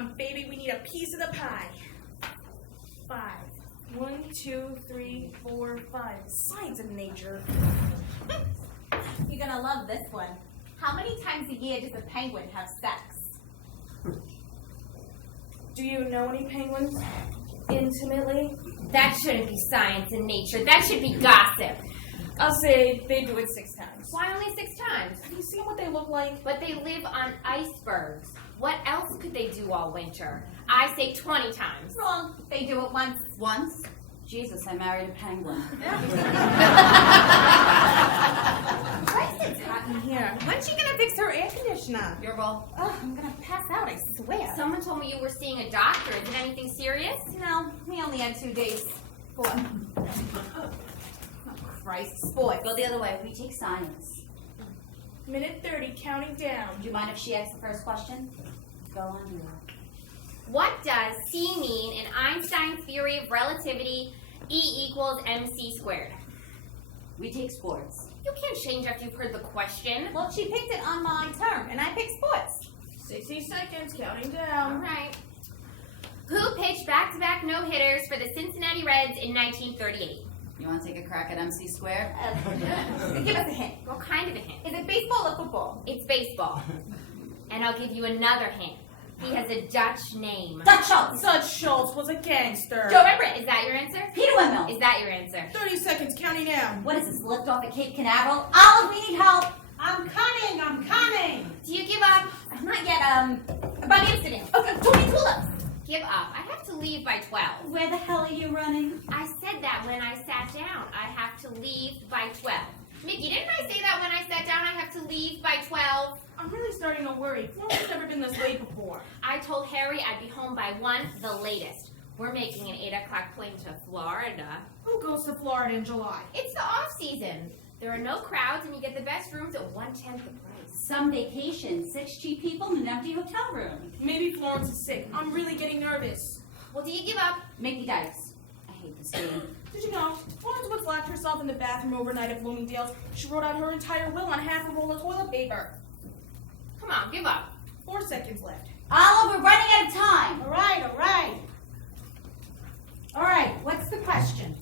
on, baby. We need a piece of the pie. 5. 1, 2, 3, 4, 5. Science of nature. You're gonna love this one. How many times a year does a penguin have sex? Do you know any penguins intimately? That shouldn't be science and nature. That should be gossip. I'll say they do it 6 times. Why only 6 times? Have you seen what they look like? But they live on icebergs. What else could they do all winter? I say 20 times. Wrong. They do it once. Once? Jesus, I married a penguin. Christ, it's hot in here. When's she gonna fix her air conditioner? Your roll. Oh, I'm gonna pass out, I swear. Someone told me you were seeing a doctor. Is it anything serious? No, we only had 2 days. 4. Oh, Christ, sports. Go the other way. We take science. Minute 30, counting down. Do you mind if she asks the first question? Go on, do that. What does C mean in Einstein's theory of relativity, E equals mc squared? We take sports. You can't change after you've heard the question. Well, she picked it on my term, and I picked sports. 60 seconds, counting All down. right. Who pitched back-to-back no-hitters for the Cincinnati Reds in 1938? You want to take a crack at MC squared? Give us a hint. What kind of a hint? Is it baseball or football? It's baseball. And I'll give you another hint. He has a Dutch name. Dutch Schultz. Dutch Schultz was a gangster. Joe Everett, is that your answer? Peter Windmill. Is that your answer? 30 seconds, counting down. What is this, lift off at Cape Canaveral? Olive, we need help. I'm coming. Do you give up? Not yet, about Amsterdam. Okay, Tony Tulips. Give up. I have to leave by 12. Where the hell are you running? I said that when I sat down. I have to leave by 12. Mickey, didn't I say that when I sat down I have to leave by 12? I'm really starting to worry. Florence never been this late before. I told Harry I'd be home by 1, the latest. We're making an 8 o'clock plane to Florida. Who goes to Florida in July? It's the off season. There are no crowds and you get the best rooms at 1/10 the price. Some vacation, 6 cheap people in an empty hotel room. Maybe Florence is sick. I'm really getting nervous. Well, do you give up? Mickey Dykes. I hate this game. Did you know Florence once locked herself in the bathroom overnight at Bloomingdale's? She wrote out her entire will on half a roll of toilet paper. Come on, give up. 4 seconds left. Olive, we're running out of time. All right, what's the question?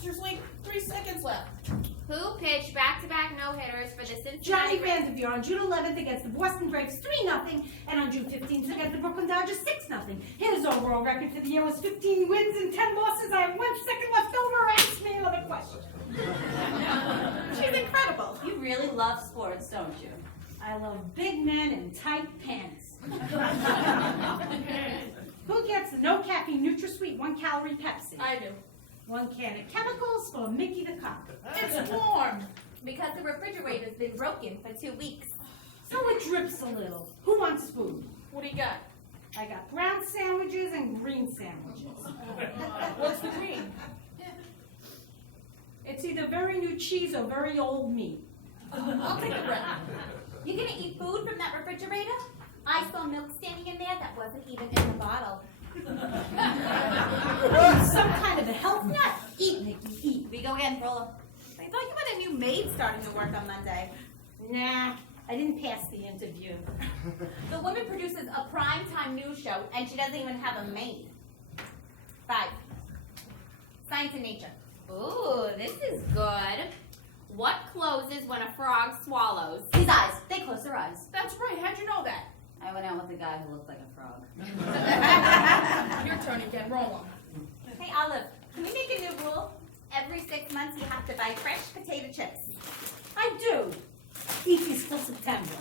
Seriously, 3 seconds left. Who pitched back-to-back no-hitters for the Cincinnati Johnny Reds? Vanderveer on June 11th against the Boston Braves 3-0, and on June 15th against the Brooklyn Dodgers 6-0. His overall record for the year was 15 wins and 10 losses. I have 1 second left over. Ask me another question. She's incredible. You really love sports, don't you? I love big men in tight pants. Who gets the no caffeine NutraSweet 1 calorie Pepsi? I do. 1 can of chemicals for Mickey the Cop. It's warm. Because the refrigerator's been broken for 2 weeks. So it drips a little. Who wants food? What do you got? I got brown sandwiches and green sandwiches. What's the green? It's either very new cheese or very old meat. I'll take the bread. You gonna eat food from that refrigerator? I saw milk standing in there that wasn't even in the bottle. Some kind of a health nut. Eat, Mickey, eat. We go again, roll up. I thought you had a new maid starting to work on Monday. Nah, I didn't pass the interview. The woman produces a primetime news show, and she doesn't even have a maid. 5. Science and nature. Ooh, this is good. What closes when a frog swallows? His eyes. They close their eyes. That's right. How'd you know that? I went out with a guy who looked like a frog. Your turn again. Roll on. Hey, Olive, can we make a new rule? Every 6 months you have to buy fresh potato chips. I do. Eat these till September.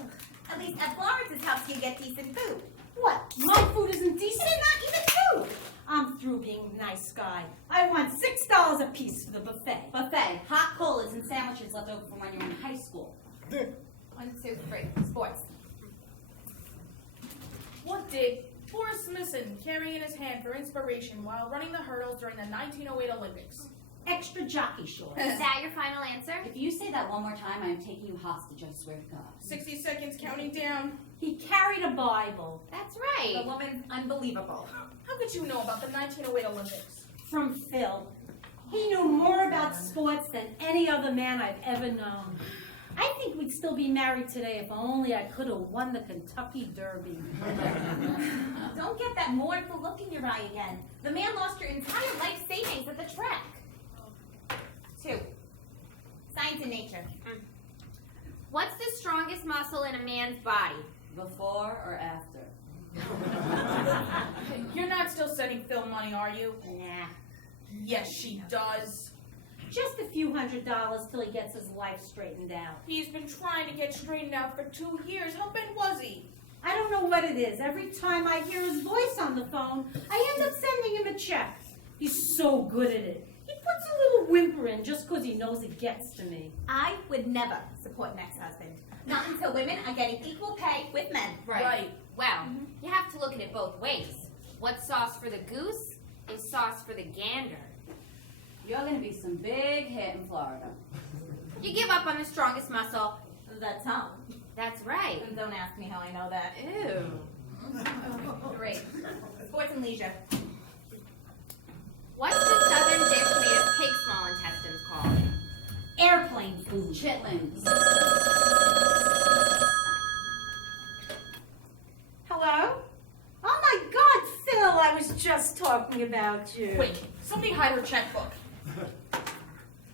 At least at Florence's house you get decent food. What? My food isn't decent? It's not even food. I'm through being a nice guy. I want $6 a piece for the buffet. Buffet. Hot colas and sandwiches left over from when you were in high school. 1, 2, 3. Sports. What did Forrest Smithson carry in his hand for inspiration while running the hurdles during the 1908 Olympics? Extra jockey shorts. Is that your final answer? If you say that one more time, I'm taking you hostage, I swear to God. 60 seconds, counting down. He carried a Bible. That's The right. woman's unbelievable. How could you know about the 1908 Olympics? From Phil. He knew more about sports than any other man I've ever known. I think we'd still be married today if only I could have won the Kentucky Derby. Don't get that mournful look in your eye again. The man lost your entire life savings at the track. 2. Science and nature. What's the strongest muscle in a man's body? Before or after? You're not still sending Phil money, are you? Nah. Yes, she does. Just a few $100s till he gets his life straightened out. He's been trying to get straightened out for 2 years. How bad was he? I don't know what it is. Every time I hear his voice on the phone, I end up sending him a check. He's so good at it. He puts a little whimper in just because he knows it gets to me. I would never support an ex-husband. Not until women are getting equal pay with men. Right. Well, you have to look at it both ways. What's sauce for the goose is sauce for the gander. You're gonna be some big hit in Florida. You give up on the strongest muscle. The tongue. That's right. And don't ask me how I know that. Ew. 3. Sports and leisure. What's the southern dish made of pig small intestines called? Airplane food. Chitlins. Hello? Oh my God, Phil, I was just talking about you. Wait, somebody hide her checkbook.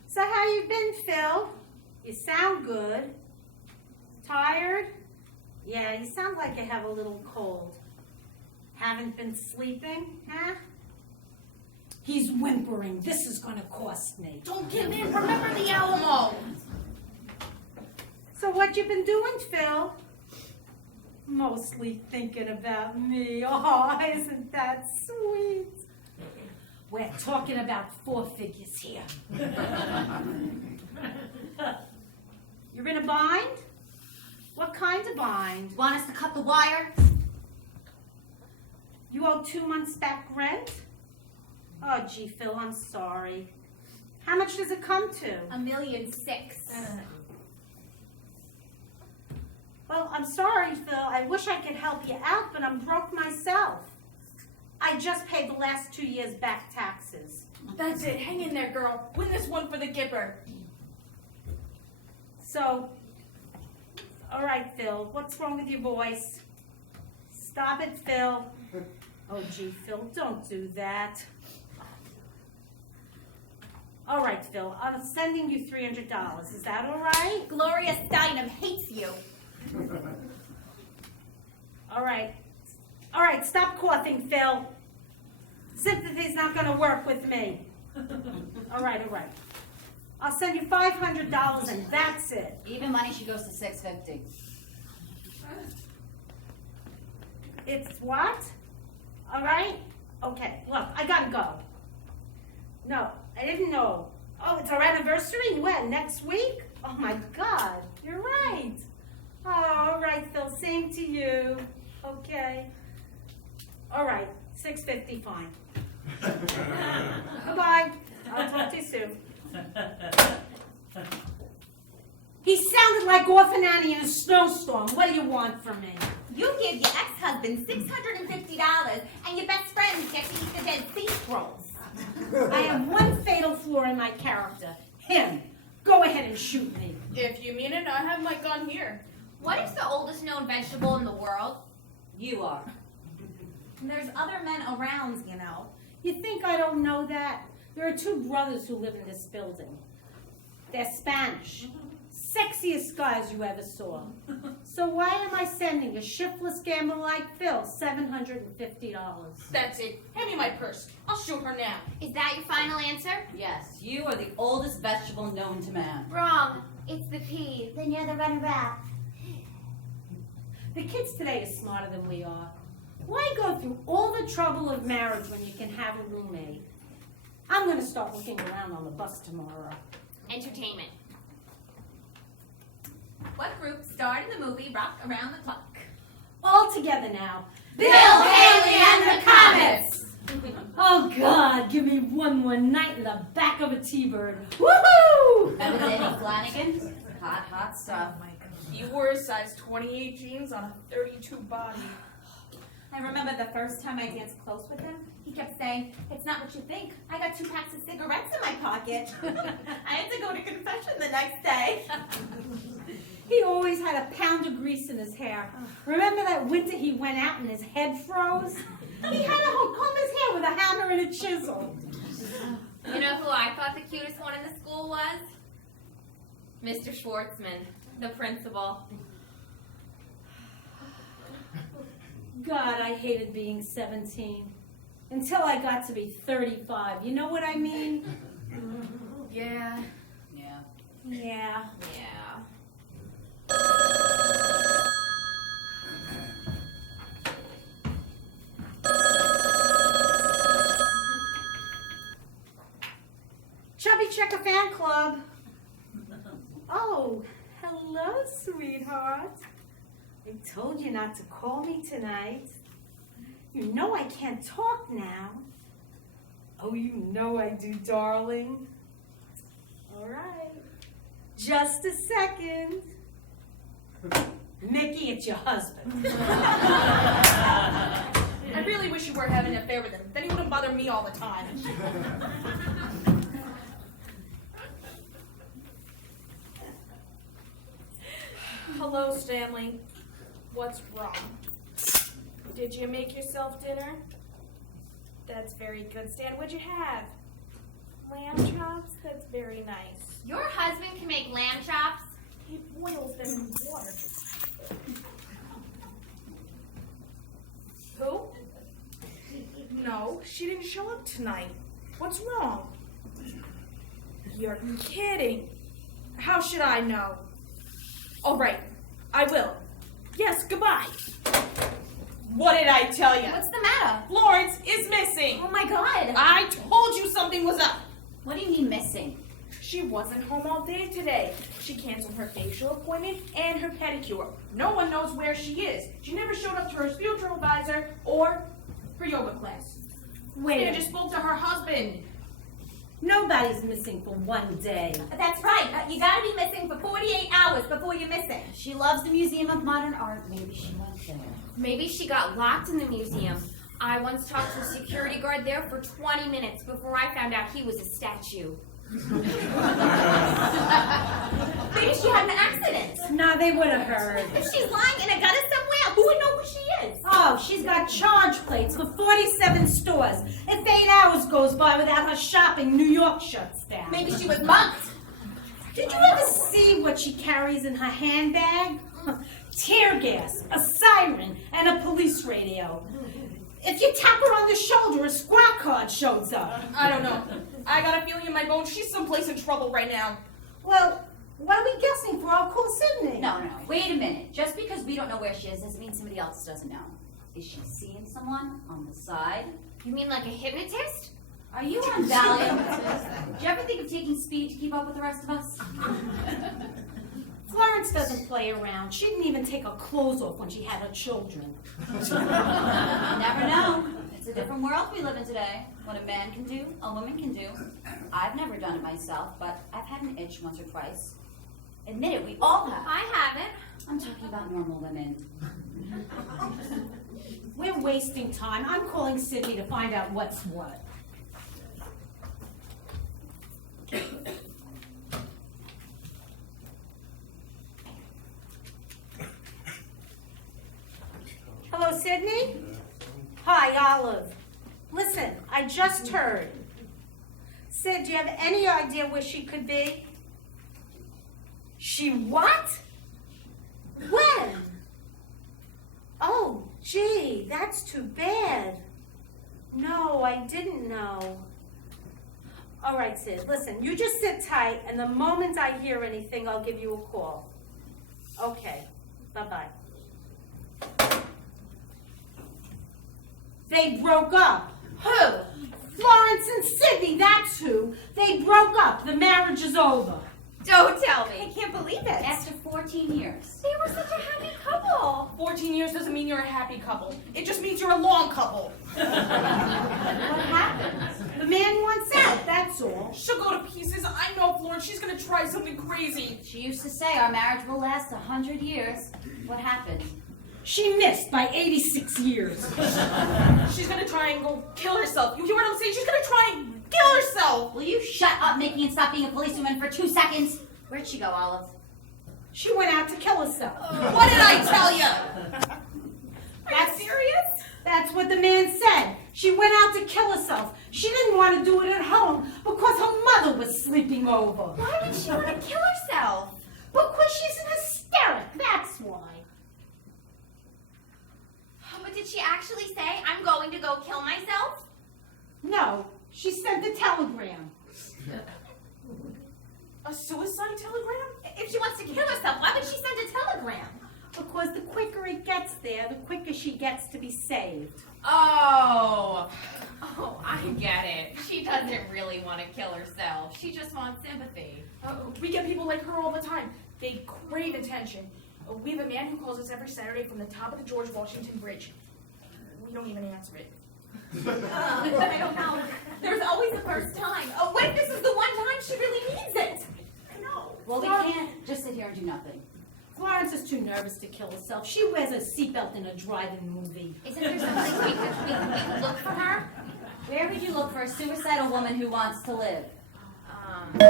So how you been, Phil? You sound good. Tired? Yeah, you sound like you have a little cold. Haven't been sleeping, huh? He's whimpering. This is gonna cost me. Don't give in. Remember the Alamo. So what you been doing, Phil? Mostly thinking about me. Oh, isn't that sweet? We're talking about 4 figures here. You're in a bind? What kind of bind? Want us to cut the wire? You owe 2 months back rent? Oh, gee, Phil, I'm sorry. How much does it come to? $1.6 million. Well, I'm sorry, Phil. I wish I could help you out, but I'm broke myself. I just paid the last 2 years back taxes. That's it. Hang in there, girl. Win this one for the Gipper. So, all right, Phil, what's wrong with your voice? Stop it, Phil. Oh, gee, Phil, don't do that. All right, Phil, I'm sending you $300. Is that all right? Gloria Steinem hates you. All right. All right, stop coughing, Phil. Sympathy's not going to work with me. All right, all right. I'll send you $500 and that's it. Even money, she goes to $650. It's what? All right? Okay, look, I gotta go. No, I didn't know. Oh, it's our anniversary? When? Next week? Oh my God, you're right. Oh, all right, Phil, same to you. Okay. All right, $650, fine. Goodbye. I'll talk to you soon. He sounded like Orphan Annie in a snowstorm. What do you want from me? You give your ex-husband $650 and your best friends get to eat the Dead Sea Scrolls. I have one fatal flaw in my character. Him. Go ahead and shoot me. If you mean it, I have my gun here. What is the oldest known vegetable in the world? You are. And there's other men around, you know. You think I don't know that? There are 2 brothers who live in this building. They're Spanish. Sexiest guys you ever saw. So why am I sending a shiftless gambler like Phil $750? That's it. Hand me my purse. I'll shoot her now. Is that your final answer? Yes, you are the oldest vegetable known to man. Wrong. It's the pea. Then you're the runner-up. The kids today are smarter than we are. Why go through all the trouble of marriage when you can have a roommate? I'm going to start looking around on the bus tomorrow. Entertainment. What group starred in the movie Rock Around the Clock? All together now. Bill Haley and the Comets! Oh, God, give me one more night in the back of a T-bird. Woohoo! Remember Danny Flanagan? Hot, hot stuff. He wore a size 28 jeans on a 32 body. I remember the first time I danced close with him, he kept saying, "It's not what you think. I got 2 packs of cigarettes in my pocket." I had to go to confession the next day. He always had a pound of grease in his hair. Remember that winter he went out and his head froze? He had to comb his hair with a hammer and a chisel. You know who I thought the cutest one in the school was? Mr. Schwartzman, the principal. God, I hated being 17. Until I got to be 35. You know what I mean? Yeah. Yeah. Yeah. Yeah. Chubby Checker Fan Club. Oh, hello, sweetheart. I told you not to call me tonight. You know I can't talk now. Oh, you know I do, darling. All right. Just a second. Mickey, it's your husband. I really wish you were having an affair with him. Then he wouldn't bother me all the time. Hello, Stanley. What's wrong? Did you make yourself dinner? That's very good, Stan. What'd you have? Lamb chops? That's very nice. Your husband can make lamb chops? He boils them in water. Who? No, she didn't show up tonight. What's wrong? You're kidding. How should I know? All right, I will. Yes, goodbye. What did I tell you? What's the matter? Florence is missing. Oh my God. I told you something was up. What do you mean missing? She wasn't home all day today. She canceled her facial appointment and her pedicure. No one knows where she is. She never showed up to her spiritual advisor or her yoga class. Wait, Stan just spoke to her husband. nobody's missing for one day. That's right. You gotta be missing for 48 hours before you're missing. She loves the Museum of Modern Art. Maybe she went there. Maybe she got locked in the museum. I once talked to a security guard there for 20 minutes before I found out he was a statue. Maybe she had an accident. No, they would have heard. If she's lying in a gutter somewhere, who would know who she is? Oh, she's got charge plates for 47 stores. If 8 hours goes by without her shopping, New York shuts down. Maybe she was mugged. Did you ever see what she carries in her handbag? Tear gas, a siren, and a police radio. If you tap her on the shoulder, a squad card shows up. I don't know. I got a feeling in my bones she's someplace in trouble right now. Well, what are we guessing for? I'll call Sydney. No. Wait a minute. Just because we don't know where she is doesn't mean somebody else doesn't know. Is she seeing someone on the side? You mean like a hypnotist? Are you on Valium? Do you ever think of taking speed to keep up with the rest of us? Florence doesn't play around. She didn't even take her clothes off when she had her children. You never know. It's a different world we live in today. What a man can do, a woman can do. I've never done it myself, but I've had an itch once or twice. Admit it, we all have. I haven't. I'm talking about normal women. We're wasting time. I'm calling Sydney to find out what's what. Hello, Sydney? Hi, Olive. Listen, I just heard. Sid, do you have any idea where she could be? She what? When? Oh, gee, that's too bad. No, I didn't know. All right, Sid, listen, you just sit tight, and the moment I hear anything, I'll give you a call. Okay, bye-bye. They broke up. Who? Florence and Sydney, that's who. They broke up. The marriage is over. Don't tell I me. can't believe it. After 14 years. They were such a happy couple. 14 years doesn't mean you're a happy couple. It just means you're a long couple. What happened? The man wants out, that's all. She'll go to pieces. I know, Florence. She's gonna try something crazy. She used to say our marriage will last 100 years. What happened? She missed by 86 years. She's gonna try and go kill herself. You hear what I'm saying? She's gonna try and kill herself. Will you shut up, Mickey, and stop being a policewoman for 2 seconds? Where'd she go, Olive? She went out to kill herself. What did I tell you? Are you serious? That's what the man said. She went out to kill herself. She didn't want to do it at home because her mother was sleeping over. Why would she want to kill herself? Because she's an hysteric, that's why. But did she actually say, I'm going to go kill myself? No, she sent a telegram. A suicide telegram? If she wants to kill herself, why would she send a telegram? Because the quicker it gets there, the quicker she gets to be saved. Oh, I get it. She doesn't really want to kill herself. She just wants sympathy. We get people like her all the time. They crave attention. We have a man who calls us every Saturday from the top of the George Washington Bridge. We don't even answer it. I don't know. There's always a first time. Oh, what if this is the one time she really needs it? I know. Well, we can't just sit here and do nothing. Florence is too nervous to kill herself. She wears a seatbelt in a drive-in movie. Isn't there something we could look for her? Where would you look for a suicidal woman who wants to live? Of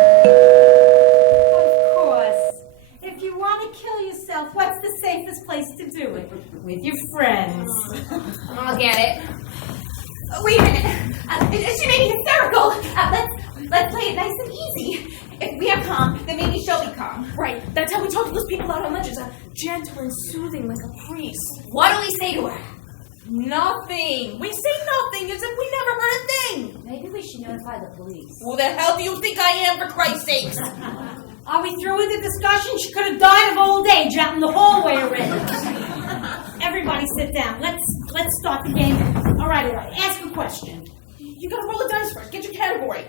course. If you want to kill yourself, what's the safest place to do it? With your friends. I'll get it. Wait a minute. She made me hysterical. Let's play it nice and easy. If we are calm, then maybe she'll be calm. Right, that's how we talk to those people out on ledges. Gentle and soothing like a priest. What do we say to her? Nothing. We say nothing as if we never heard a thing. Maybe we should notify the police. Who the hell do you think I am, for Christ's sakes? Are we through with the discussion? She could have died of old age out in the hallway already. Everybody sit down. Let's start the game. All right. Ask a question. You gotta roll the dice first. Get your category.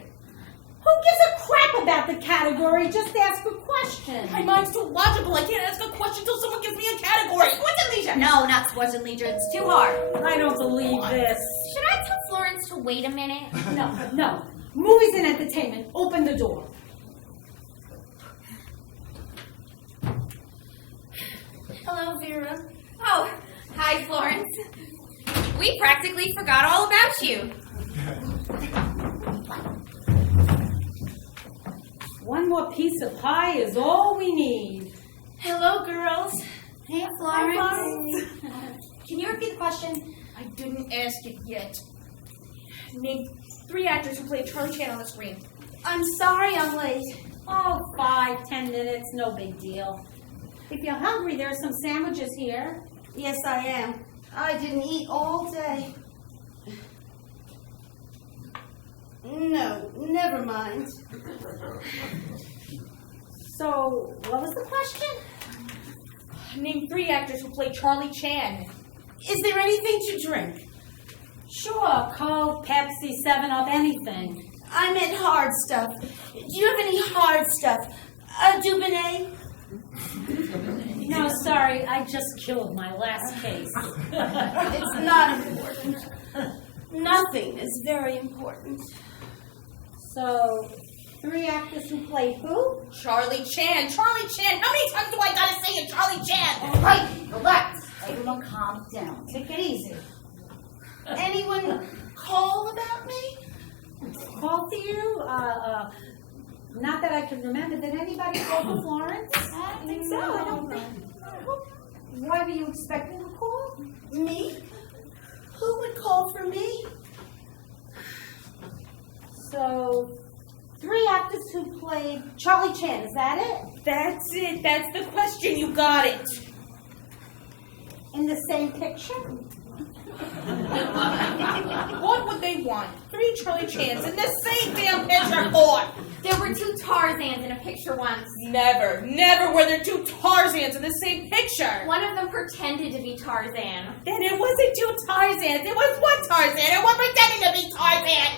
Who gives a crap about the category? Just ask a question. My mind's too logical. I can't ask a question until someone gives me a category. Sports and leisure. No, not sports and leisure. It's too hard. I don't believe this. Should I tell Florence to wait a minute? No. Movies and entertainment. Open the door. Hello, Vera. Oh, hi, Florence. We practically forgot all about you. One more piece of pie is all we need. Hello, girls. Hey, Florence. Can you repeat the question? I didn't ask it yet. Name 3 actors who played Charlie Chan on the screen. I'm sorry I'm late. Oh, 5-10 minutes, no big deal. If you're hungry, there are some sandwiches here. Yes, I am. I didn't eat all day. No, never mind. So, what was the question? Name 3 actors who played Charlie Chan. Is there anything to drink? Sure, Coke, Pepsi, 7-Up, anything. I meant hard stuff. Do you have any hard stuff? A Dubonnet? No, sorry, I just killed my last case. It's not important. Nothing is very important. So, 3 actors who played who? Charlie Chan. Charlie Chan. How many times do I gotta say it, Charlie Chan? All right, relax. Everyone calm down. Take it easy. Anyone call about me? Call to you? Not that I can remember. Did anybody call for Florence? I don't think so. I don't think. Why were you expecting a call? Me? Who would call for me? So, 3 actors who played Charlie Chan, is that it? That's it. That's the question. You got it. In the same picture? What would they want? 3 Charlie Chans in the same damn picture for? There were 2 Tarzans in a picture once. Never were there 2 Tarzans in the same picture. One of them pretended to be Tarzan. Then it wasn't 2 Tarzans. It was 1 Tarzan and 1 pretending to be Tarzan.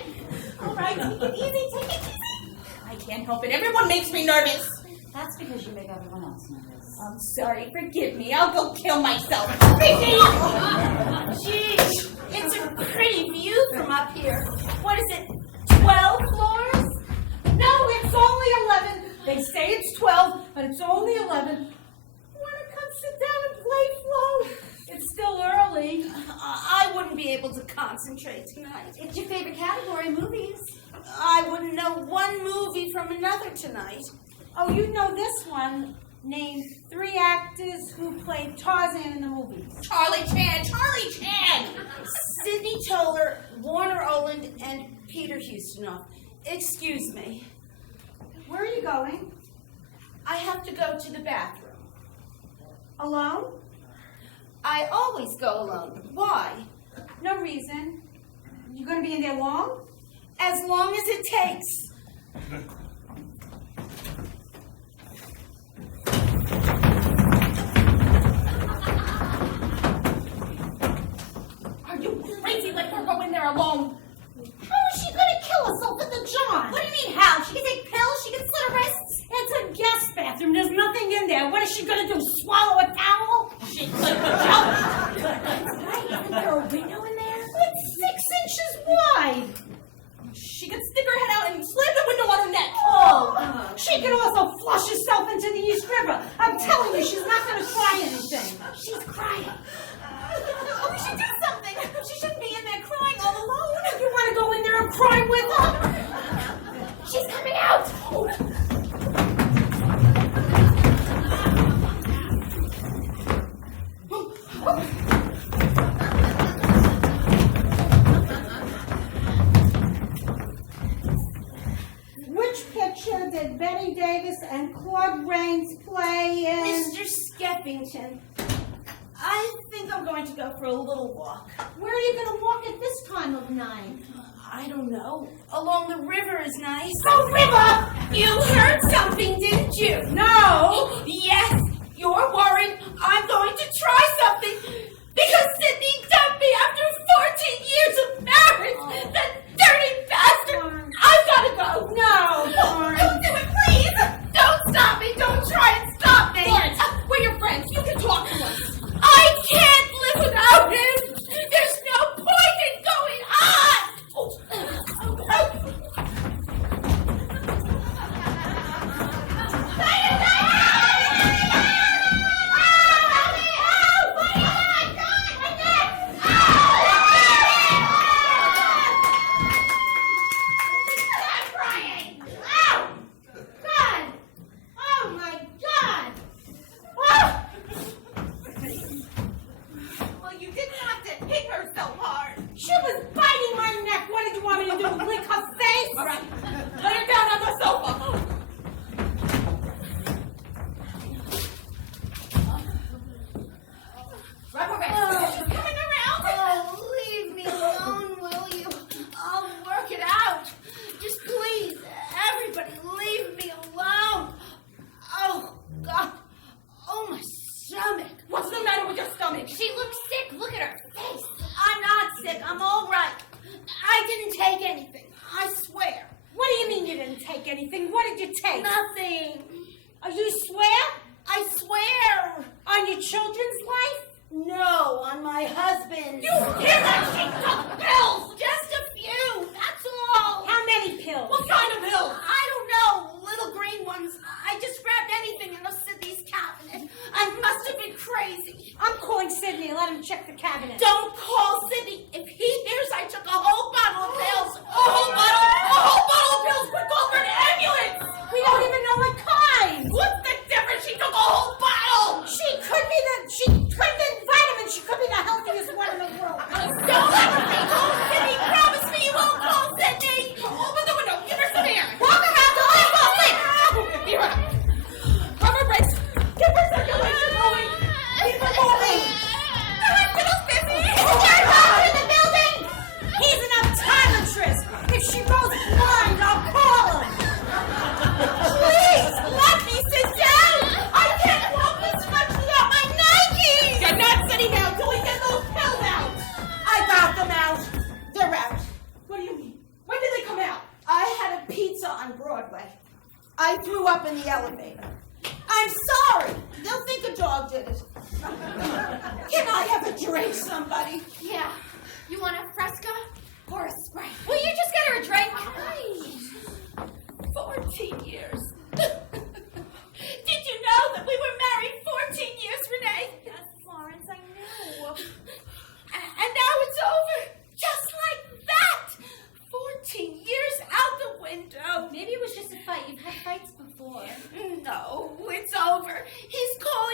All right, take it easy. Take it easy. I can't help it. Everyone makes me nervous. That's because you make everyone else nervous. I'm sorry. Forgive me. I'll go kill myself. Geez, it's a pretty view from up here. What is it, 12 floors? No, it's only 11. They say it's 12, but it's only 11. Wanna come sit down and play, Flo? It's still early. I wouldn't be able to concentrate tonight. It's your favorite category, movies. I wouldn't know one movie from another tonight. Oh, you know this one. Name 3 actors who played Tarzan in the movies. Charlie Chan! Sidney Toller, Warner Oland, and Peter Ustinov. Excuse me. Where are you going? I have to go to the bathroom. Alone? I always go alone. Why? No reason. You gonna be in there long? As long as it takes. Are you crazy? Let her go in there alone. How is she gonna kill herself at the John? What do you mean how? She can take pills, she can slit her wrists. It's a guest bathroom. There's nothing in there. What is she gonna do? Swallow a towel? She could jump. Isn't there a window in there? It's 6 inches wide. She could stick her head out and slam the window on her neck. Oh, she can also flush herself into the East River. I'm telling you, she's not gonna try anything. She's crying. Oh, we should do something. She shouldn't be in there crying all alone. You wanna go in there and cry with her? She's coming out. Which picture did Betty Davis and Claude Rains play in? Mr. Skeffington, I think I'm going to go for a little walk. Where are you gonna walk at this time of night? I don't know. Along the river is nice. The river! You heard something, didn't you? No! Yes, you're worried I'm going to try something because Sidney dumped me after 14 years of marriage. That dirty bastard! I've got to go. No, Florence. Don't do it, please. Don't stop me. Don't try and stop me. Florence, we're your friends. You can talk to us. I can't live without him. There's no point in going on. Oh my God! Well, you didn't have to hit her so hard. She was biting my neck. What did you want me to do? Lick her face? All right, lay her down on the sofa. Wrap her wrist. She's coming around. Oh, leave me alone, will you? I'll work it out. Just please, everybody, leave me alone. Oh, God. Oh, my stomach. What's the matter with your stomach? She looks sick. Look at her face. I'm not sick. I'm all right. I didn't take anything. I swear. What do you mean you didn't take anything? What did you take? Nothing. Oh, you swear? I swear. On your children's life? No, on my husband. You hear that? She took pills. Just a few. That's all. How many pills? What kind of pills? I don't know. Little green ones. I just grabbed anything in Sidney's cabinet. I must have been crazy. I'm calling Sidney and let him check the cabinet. Don't call Sidney. If he hears I took a whole bottle of pills, a whole bottle of pills, we're called for an ambulance. We don't even know what kind. What's the difference? She took a whole bottle. She could be vitamins. She could be the healthiest one in the world. Don't ever be called Sidney. Promise me you won't call Sidney. Open the window. Give her some air. Walk around till I fall sick. Here up. Rub her wrist. Get her circulation going. Keep her moving. The hospital's busy. Get her in the building. He's an optometrist. If she goes blind, I'll call him. Please, let me sit down. I can't walk this much without my Nikes. You're not sitting down till we get those pills out. I got them out. They're out. What do you mean? When did they come out? I had a pizza on Broadway. I threw up in the elevator. I'm sorry. They'll think a dog did it. Can I have a drink, somebody? Yeah. You want a Fresca or a Sprite? Will you just get her a drink? 14 years. Did you know that we were married 14 years, Renee? Yes, Florence, I know. And now it's over. Just like that. 14 years out the window. Maybe it was just a fight. You've had fights before. No, it's over. He's calling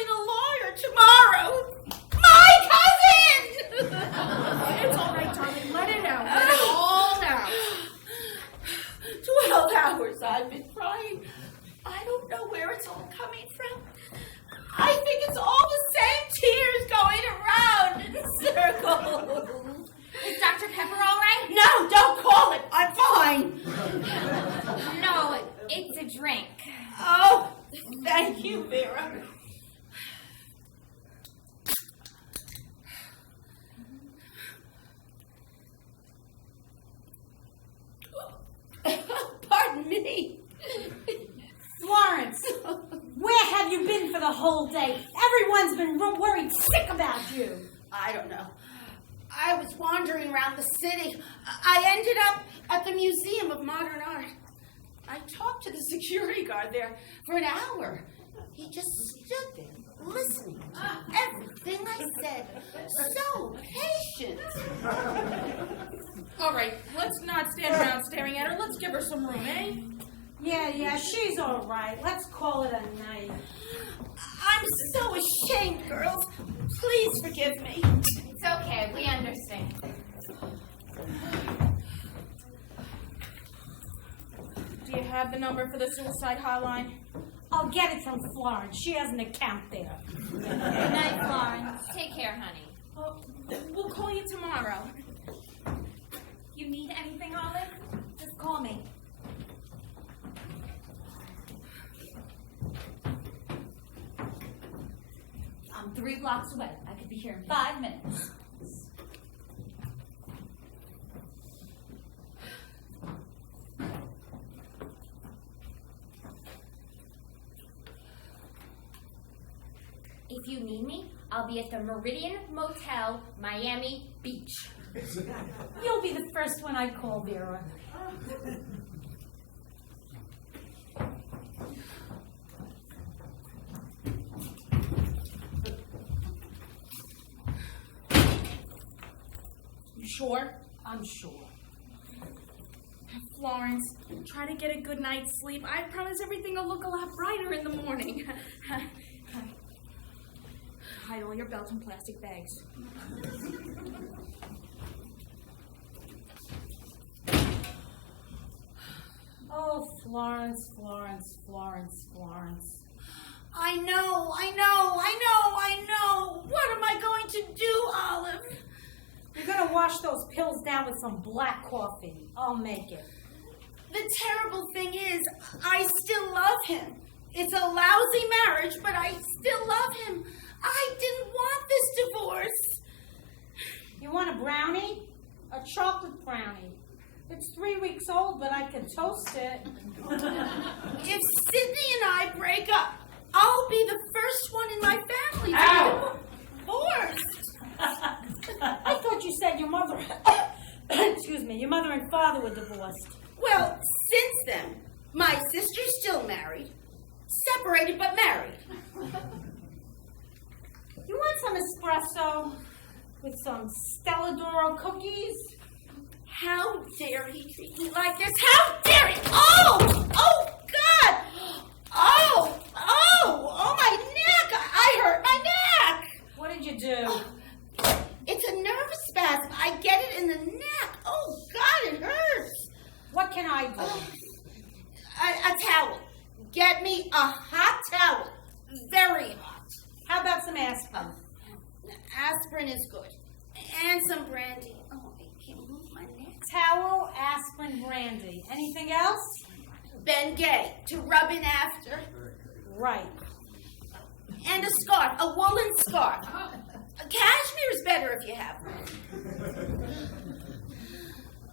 getting sick about you. I don't know. I was wandering around the city. I ended up at the Museum of Modern Art. I talked to the security guard there for an hour. He just stood there, listening to everything I said. So patient. All right, let's not stand around staring at her. Let's give her some room, eh? Yeah, she's all right. Let's call it a night. I'm so ashamed, girls. Please forgive me. It's okay, we understand. Do you have the number for the suicide hotline? I'll get it from Florence. She has an account there. Good night, Florence. Take care, honey. Well, we'll call you tomorrow. You need anything, Olive? Just call me. I'm 3 blocks away. I could be here in 5 minutes. If you need me, I'll be at the Meridian Motel, Miami Beach. You'll be the first one I call, Vera. You sure? I'm sure. Florence, try to get a good night's sleep. I promise everything will look a lot brighter in the morning. Hide all your belts in plastic bags. Oh, Florence. I know. What am I going to do, Olive? You're gonna wash those pills down with some black coffee. I'll make it. The terrible thing is, I still love him. It's a lousy marriage, but I still love him. I didn't want this divorce. You want a brownie? A chocolate brownie. It's 3 weeks old, but I can toast it. If Sydney and I break up, I'll be the first one in my family to be divorced. I thought you said your mother, your mother and father were divorced. Well, since then, my sister's still married. Separated but married. You want some espresso with some Stella D'Oro cookies? How dare he treat me like this? How dare he? Oh, God! Oh, my neck! I hurt my neck! What did you do? It's a nervous spasm. I get it in the neck. Oh, God, it hurts. What can I do? A towel. Get me a hot towel. Very hot. How about some aspirin? Aspirin is good. And some brandy. Oh, I can't move my neck. Towel, aspirin, brandy. Anything else? Bengay to rub in after. Right. And a scarf, a woolen scarf. Cashmere is better if you have one.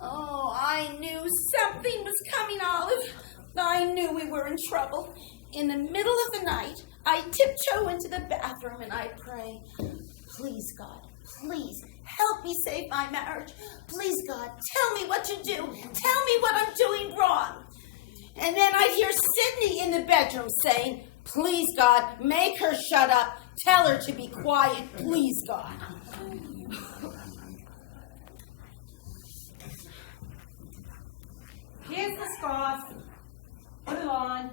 Oh, I knew something was coming, Olive. I knew we were in trouble. In the middle of the night, I tiptoe into the bathroom and I pray, please, God, please help me save my marriage. Please, God, tell me what to do. Tell me what I'm doing wrong. And then I'd hear Sydney in the bedroom saying, please, God, make her shut up. Tell her to be quiet. Please, God. Here's the scarf. Put it on.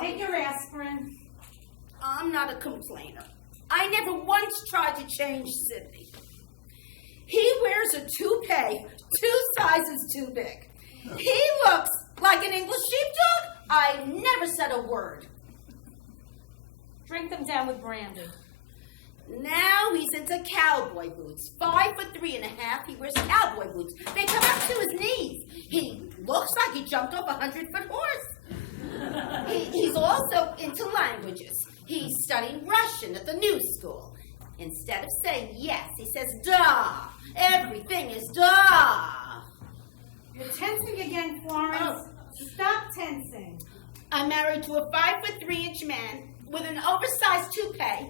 Take your aspirin. I'm not a complainer. I never once tried to change Sydney. He wears a toupee 2 sizes too big. He looks like an English sheepdog. I never said a word. Drink them down with brandy. Now he's into cowboy boots. 5'3.5". He wears cowboy boots. They come up to his knees. He looks like he jumped off a 100-foot horse. He's also into languages. He's studying Russian at the new school. Instead of saying yes, he says da. Everything is da. You're tensing again, Florence. Oh. Stop tensing. I'm married to a 5'3" man with an oversized toupee,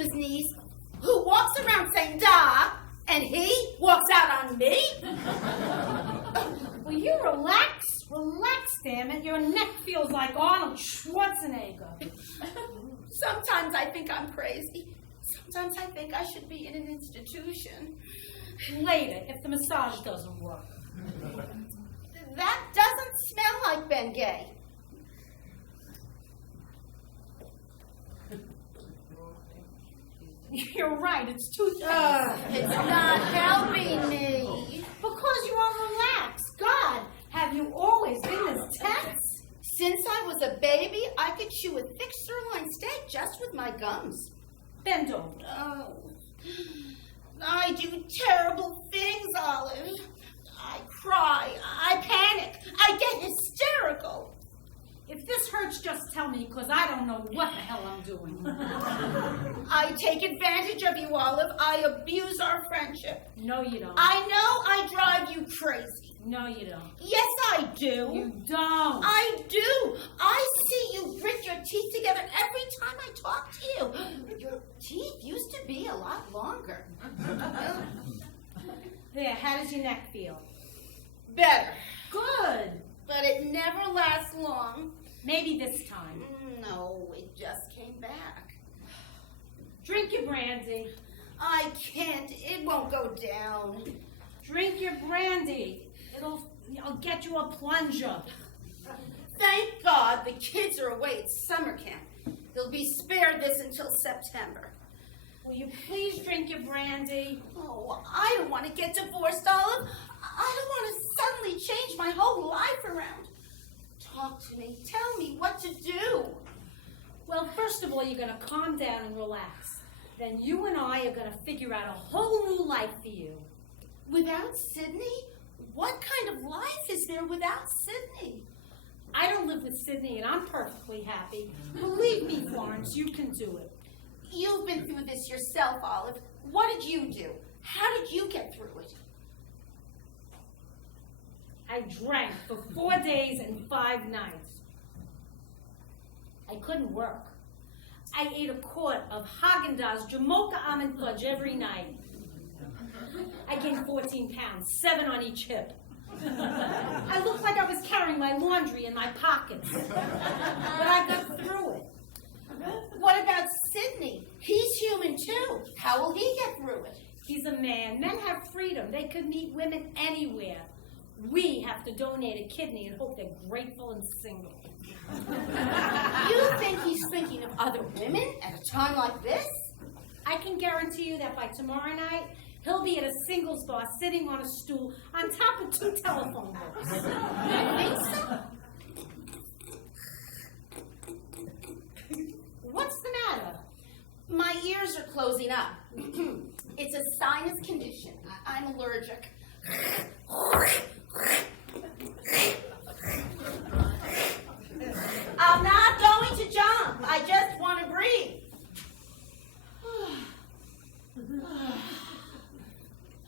his knees, who walks around saying da, and he walks out on me? Will you relax? Relax, damn it. Your neck feels like Arnold Schwarzenegger. Sometimes I think I'm crazy. Sometimes I think I should be in an institution. Later, if the massage doesn't work. That doesn't smell like Ben Gay. You're right, it's toothpaste. It's not helping me. Because you are relaxed. God, have you always been this tense? Since I was a baby, I could chew a thick sirloin steak just with my gums. Bend over. Oh, I do terrible things, Olive. I cry, I panic, I get hysterical. If this hurts, just tell me, because I don't know what the hell I'm doing. I take advantage of you, Olive. I abuse our friendship. No, you don't. I know I drive you crazy. No, you don't. Yes, I do. You don't. I do. I see you grit your teeth together every time I talk to you. Your teeth used to be a lot longer. There, how does your neck feel? Better. Good. But it never lasts long. Maybe this time. No, it just came back. Drink your brandy. I can't. It won't go down. Drink your brandy. I'll get you a plunger. Thank God the kids are away at summer camp. They'll be spared this until September. Will you please drink your brandy? Oh, I don't want to get divorced, Olive. I don't want to suddenly change my whole life around. Talk to me. Tell me what to do. Well, first of all, you're going to calm down and relax. Then you and I are going to figure out a whole new life for you. Without Sydney? What kind of life is there without Sydney? I don't live with Sydney, and I'm perfectly happy. Believe me, Florence, you can do it. You've been through this yourself, Olive. What did you do? How did you get through it? I drank for 4 days and 5 nights. I couldn't work. I ate a quart of Haagen-Dazs Jamocha almond fudge every night. I gained 14 pounds, 7 on each hip. I looked like I was carrying my laundry in my pockets. But I got through it. What about Sydney? He's human too. How will he get through it? He's a man. Men have freedom. They could meet women anywhere. We have to donate a kidney and hope they're grateful and single. You think he's thinking of other women at a time like this? I can guarantee you that by tomorrow night, he'll be at a singles bar sitting on a stool on top of 2 telephone books. You think so? What's the matter? My ears are closing up. It's a sinus condition. I'm allergic. I'm not going to jump. I just want to breathe.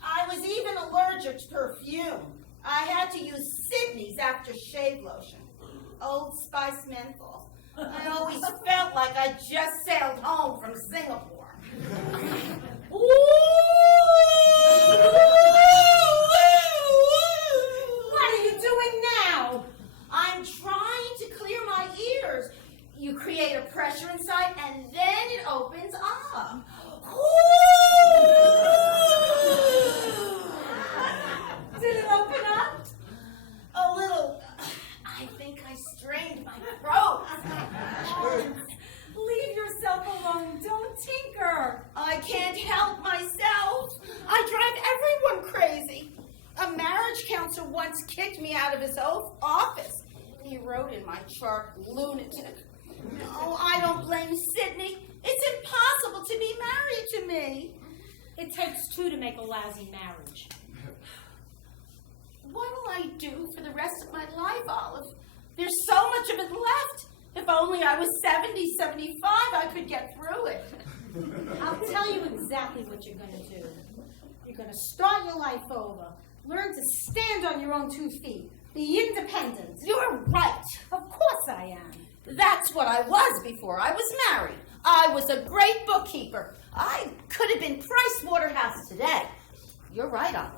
I was even allergic to perfume. I had to use Sydney's aftershave lotion. Old Spice menthol. I always felt like I just sailed home from Singapore. What are you doing now? I'm trying to clear my ears. You create a pressure inside and then it opens up. Did it open up? A little. I think I strained my throat. Leave yourself alone. Don't tinker. I can't help myself. I drive everyone crazy. A marriage counselor once kicked me out of his office. He wrote in my chart, lunatic. No, I don't blame Sydney. It's impossible to be married to me. It takes 2 to make a lousy marriage. What will I do for the rest of my life, Olive? There's so much of it left. If only I was 70, 75, I could get through it. I'll tell you exactly what you're going to do. You're going to start your life over. Learn to stand on your own 2 feet. Be independent. You're right. Of course I am. That's what I was before I was married. I was a great bookkeeper. I could have been Price Waterhouse today. You're right, Olive.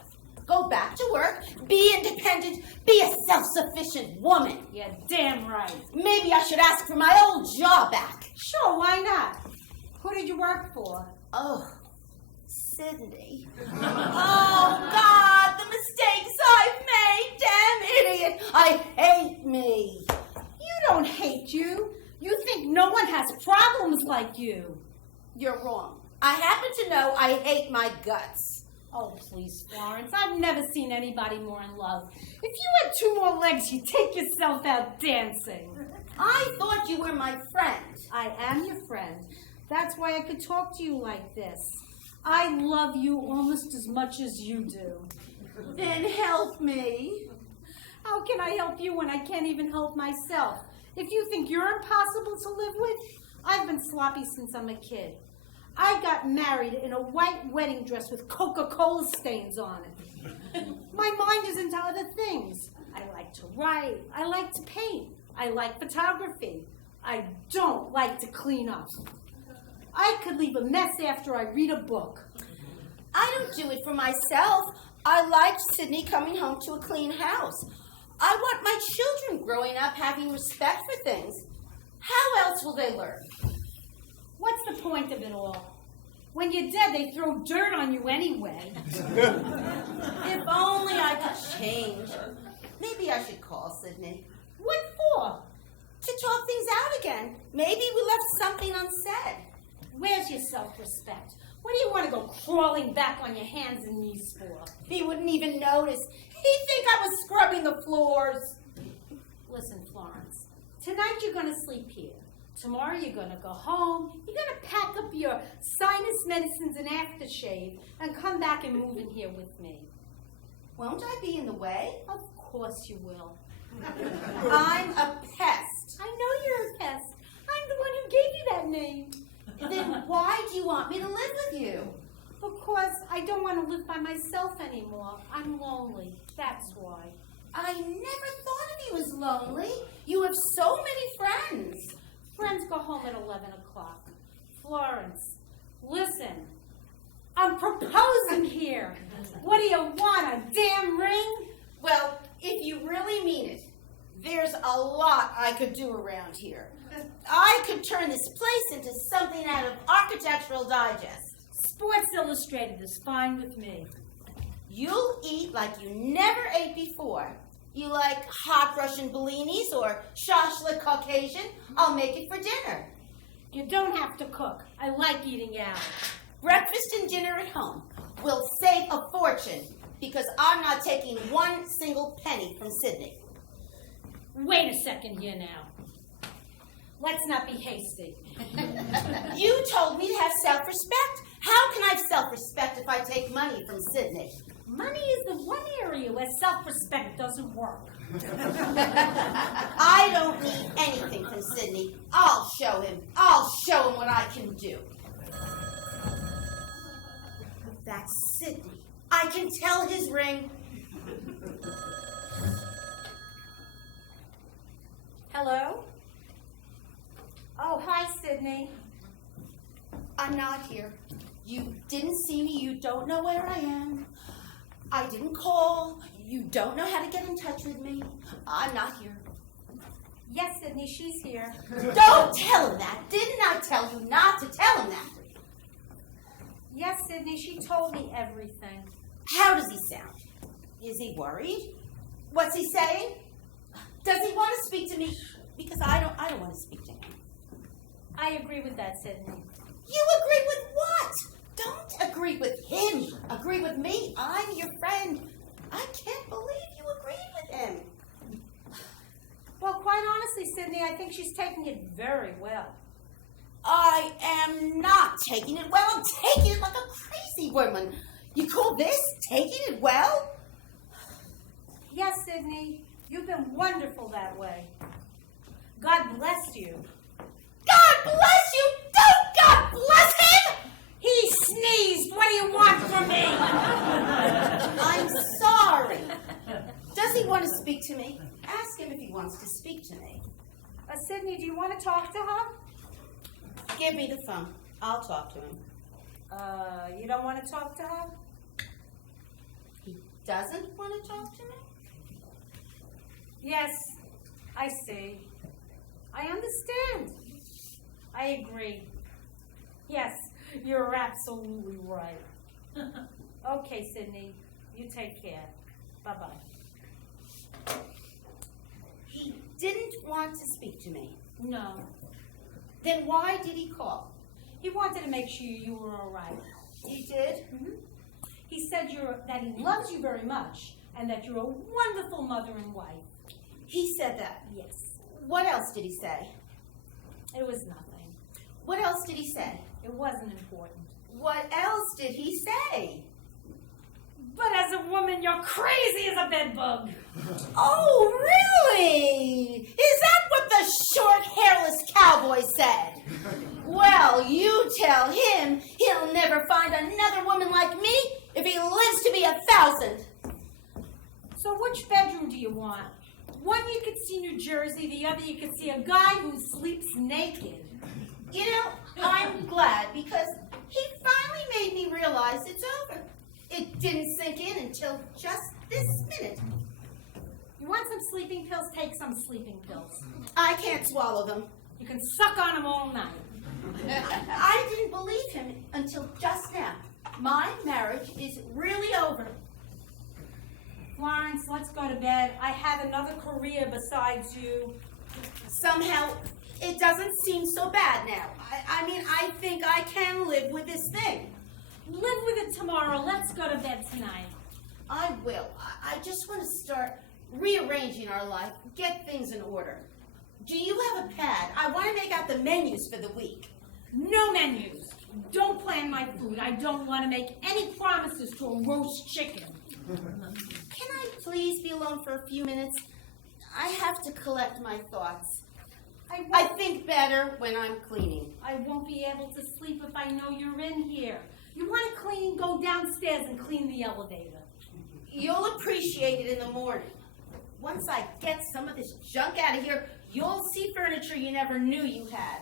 Go back to work, be independent, be a self-sufficient woman. You're damn right. Maybe I should ask for my old job back. Sure, why not? Who did you work for? Oh, Sydney. Oh, God, the mistakes I've made. Damn idiot. I hate me. You don't hate you. You think no one has problems like you. You're wrong. I happen to know I hate my guts. Oh, please, Florence. I've never seen anybody more in love. If you had 2 more legs, you'd take yourself out dancing. I thought you were my friend. I am your friend. That's why I could talk to you like this. I love you almost as much as you do. Then help me. How can I help you when I can't even help myself? If you think you're impossible to live with, I've been sloppy since I'm a kid. I got married in a white wedding dress with Coca-Cola stains on it. My mind is into other things. I like to write. I like to paint. I like photography. I don't like to clean up. I could leave a mess after I read a book. I don't do it for myself. I like Sydney coming home to a clean house. I want my children growing up having respect for things. How else will they learn? What's the point of it all? When you're dead, they throw dirt on you anyway. If only I could change. Maybe I should call Sydney. What for? To talk things out again. Maybe we left something unsaid. Where's your self-respect? What do you want to go crawling back on your hands and knees for? He wouldn't even notice. He'd think I was scrubbing the floors. Listen, Florence, tonight you're going to sleep here. Tomorrow you're going to go home. You're going to pack up your sinus medicines and aftershave and come back and move in here with me. Won't I be in the way? Of course you will. I'm a pest. I know you're a pest. I'm the one who gave you that name. Then why do you want me to live with you? Because I don't want to live by myself anymore. I'm lonely. That's why. I never thought of you as lonely. You have so many friends. Friends go home at 11 o'clock. Florence, listen. I'm proposing here. What do you want, a damn ring? Well, if you really mean it, there's a lot I could do around here. I could turn this place into something out of Architectural Digest. Sports Illustrated is fine with me. You'll eat like you never ate before. You like hot Russian bellinis or shashlik Caucasian? I'll make it for dinner. You don't have to cook. I like eating out. Breakfast and dinner at home. We'll save a fortune because I'm not taking one single penny from Sydney. Wait a second here now. Let's not be hasty. You told me to have self-respect. How can I have self-respect if I take money from Sydney? Money is the one area where self-respect doesn't work. I don't need anything from Sydney. I'll show him. I'll show him what I can do. That's Sydney. I can tell his ring. Hello? Oh, hi, Sydney. I'm not here. You didn't see me. You don't know where I am. I didn't call. You don't know how to get in touch with me. I'm not here. Yes, Sydney, she's here. Don't tell him that. Didn't I tell you not to tell him that? Yes, Sydney, she told me everything. How does he sound? Is he worried? What's he saying? Does he want to speak to me? Because I don't want to speak to him. I agree with that, Sydney. You agree with what? Don't agree with him. Agree with me. I'm your friend. I can't believe you agreed with him. Well, quite honestly, Sydney, I think she's taking it very well. I am not taking it well. I'm taking it like a crazy woman. You call this taking it well? Yes, Sydney, you've been wonderful that way. God bless you. God bless you! Don't God bless him! He sneezed. What do you want from me? I'm sorry. Does he want to speak to me? Ask him if he wants to speak to me. Sydney, do you want to talk to her? Give me the phone. I'll talk to him. You don't want to talk to her? He doesn't want to talk to me? Yes, I see. I understand. I agree. Yes, you're absolutely right. Okay, Sydney, you take care. Bye-bye. He didn't want to speak to me. No, Then why did he call? he wanted to make sure you were all right. He did? He said that he loves you very much and that you're a wonderful mother and wife. He said that. Yes, What else did he say? it was nothing. What else did he say? It wasn't important. What else did he say? But as a woman, you're crazy as a bedbug. Oh, really? Is that what the short, hairless cowboy said? Well, you tell him he'll never find another woman like me if he lives to be 1,000. So which bedroom do you want? One you could see New Jersey, the other you could see a guy who sleeps naked. You know, I'm glad because he finally made me realize it's over. It didn't sink in until just this minute. You want some sleeping pills? Take some sleeping pills. I can't swallow them. You can suck on them all night. I didn't believe him until just now. My marriage is really over. Florence, let's go to bed. I have another career besides you. Somehow, it doesn't seem so bad now. I mean, I think I can live with this thing. Live with it tomorrow. Let's go to bed tonight. I will. I just want to start rearranging our life, get things in order. Do you have a pad? I want to make out the menus for the week. No menus. Don't plan my food. I don't want to make any promises to a roast chicken. Can I please be alone for a few minutes? I have to collect my thoughts. I think better when I'm cleaning. I won't be able to sleep if I know you're in here. You want to clean? Go downstairs and clean the elevator. You'll appreciate it in the morning. Once I get some of this junk out of here, you'll see furniture you never knew you had.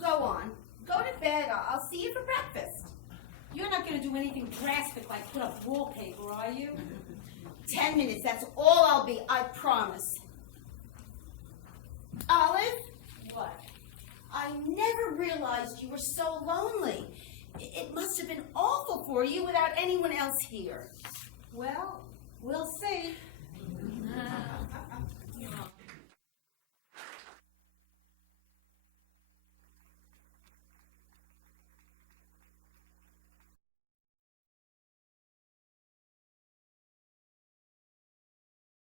Go on. Go to bed. I'll see you for breakfast. You're not going to do anything drastic like put up wallpaper, are you? 10 minutes, that's all I'll be, I promise. Olive? What? I never realized you were so lonely. It must have been awful for you without anyone else here. Well, we'll see.